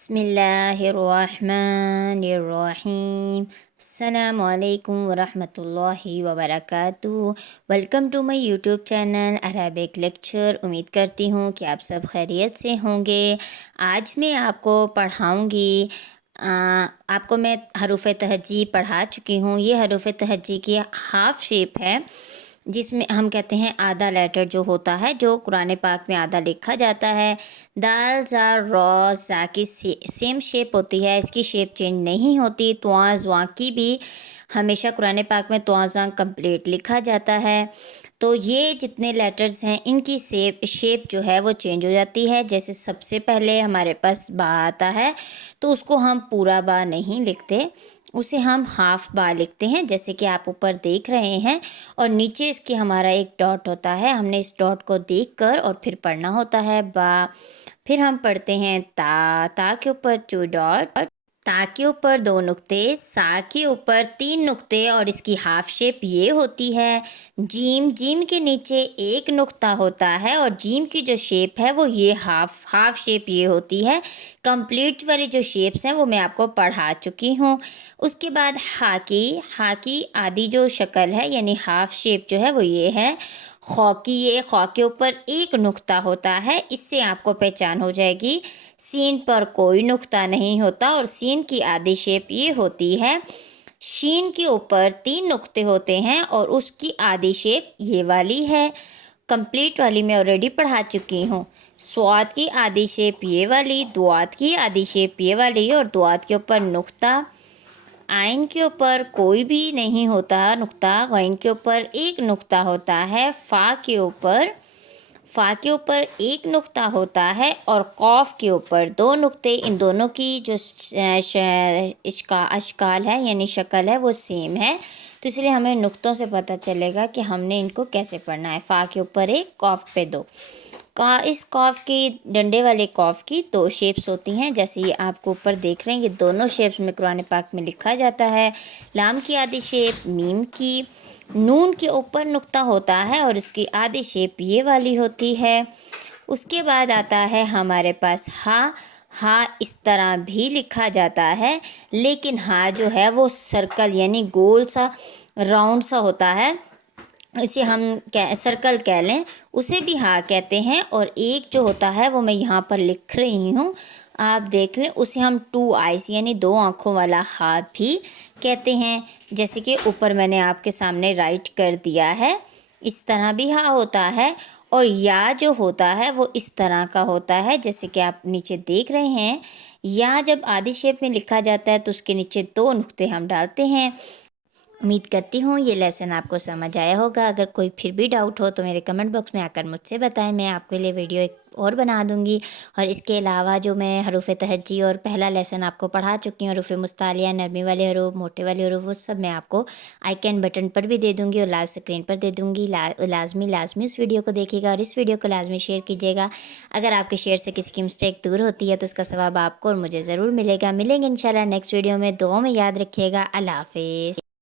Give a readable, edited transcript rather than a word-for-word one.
बिस्मिल्लाहिर्रहमानिर्रहीम। अस्सलामुअलैकुम वरहमतुल्लाहि वबरकातुहू। Welcome to my YouTube channel Arabic lecture. उम्मीद करती हूँ कि आप सब खैरियत से होंगे। आज मैं आपको पढ़ाऊँगी, आपको मैं हरूफ तहज्जी पढ़ा चुकी हूँ। ये हरूफ तहज्जी की हाफ़ शेप है, जिसमें हम कहते हैं आधा लेटर जो होता है, जो कुरान पाक में आधा लिखा जाता है। दाल ज़ा रॉ ज़ा की सेम शेप होती है, इसकी शेप चेंज नहीं होती। तुआ ज़्वा की भी हमेशा कुरान पाक में तुआ ज़ा कंप्लीट लिखा जाता है। तो ये जितने लेटर्स हैं इनकी शेप जो है वो चेंज हो जाती है। जैसे सबसे पहले हमारे पास बा आता है, तो उसको हम पूरा बा नहीं लिखते, उसे हम हाफ बा लिखते हैं, जैसे कि आप ऊपर देख रहे हैं। और नीचे इसके हमारा एक डॉट होता है, हमने इस डॉट को देखकर और फिर पढ़ना होता है बा। फिर हम पढ़ते हैं ता के ऊपर 2 डॉट, ता के ऊपर 2 नुक्ते, सा के ऊपर 3 नुक्ते और इसकी हाफ शेप ये होती है। जीम के नीचे 1 नुक्ता होता है और जीम की जो शेप है वो ये हाफ शेप ये होती है। कंप्लीट वाली जो शेप्स हैं वो मैं आपको पढ़ा चुकी हूँ। उसके बाद हा की आधी जो शक्ल है यानी हाफ शेप जो है वो ये है। खौ के ऊपर 1 नुक्ता होता है, इससे आपको पहचान हो जाएगी। सीन पर कोई नुक्ता नहीं होता और सीन की आधी शेप ये होती है। शीन के ऊपर 3 नुक्ते होते हैं और उसकी आधी शेप ये वाली है। कंप्लीट वाली मैं ऑलरेडी पढ़ा चुकी हूँ। स्वाद की आधी शेप ये वाली, दुआत की आधी शेप ये वाली और दुआत के ऊपर नुक्ता। आइन के ऊपर कोई भी नहीं होता नुक्ता, गैन के ऊपर 1 नुक्ता होता है। फ़ा के ऊपर 1 नुक्ता होता है और कॉफ के ऊपर 2 नुक्ते। इन दोनों की जो अशकाल है यानी शक्ल है वो सेम है, तो इसलिए हमें नुक्तों से पता चलेगा कि हमने इनको कैसे पढ़ना है। फ़ा के ऊपर 1, कॉफ पे 2। इस कॉफ की डंडे वाले कॉफ की 2 शेप्स होती हैं, जैसे ये आपको ऊपर देख रहे हैं। ये दोनों शेप्स में कुरान पाक में लिखा जाता है। लाम की आधी शेप मीम की। नून के ऊपर नुक्ता होता है और इसकी आधी शेप ये वाली होती है। उसके बाद आता है हमारे पास हा इस तरह भी लिखा जाता है, लेकिन हा जो है वो सर्कल यानी गोल सा राउंड सा होता है, इसे हम सर्कल कह लें, उसे भी हा कहते हैं। और एक जो होता है वो मैं यहाँ पर लिख रही हूँ, आप देख लें, उसे हम 2 आइज यानी 2 आँखों वाला हा भी कहते हैं। जैसे कि ऊपर मैंने आपके सामने राइट कर दिया है, इस तरह भी हा होता है। और या जो होता है वो इस तरह का होता है, जैसे कि आप नीचे देख रहे हैं। या जब आधी शेप में लिखा जाता है तो उसके नीचे 2 नुक्ते हम डालते हैं। उम्मीद करती हूँ ये लेसन आपको समझ आया होगा। अगर कोई फिर भी डाउट हो तो मेरे कमेंट बॉक्स में आकर मुझसे बताएं, मैं आपके लिए वीडियो एक और बना दूँगी। और इसके अलावा जो मैं हरूफ तहज्जी और पहला लेसन आपको पढ़ा चुकी हूँ, हरूफ मुस्तालिया, नरमी वाले हरूफ, मोटे वाले हरूफ, वो सब मैं आपको आइकन बटन पर भी दे दूँगी और लास्ट स्क्रीन पर दे दूँगी। लाजमी उस वीडियो को देखिएगा और इस वीडियो को लाजमी शेयर कीजिएगा। अगर आपके शेयर से किसी की मिस्टेक दूर होती है तो उसका सवाब आपको और मुझे ज़रूर मिलेगा। मिलेंगे इंशाल्लाह नेक्स्ट वीडियो में। दुआ में याद रखिएगा। अल्लाह हाफ़िज़।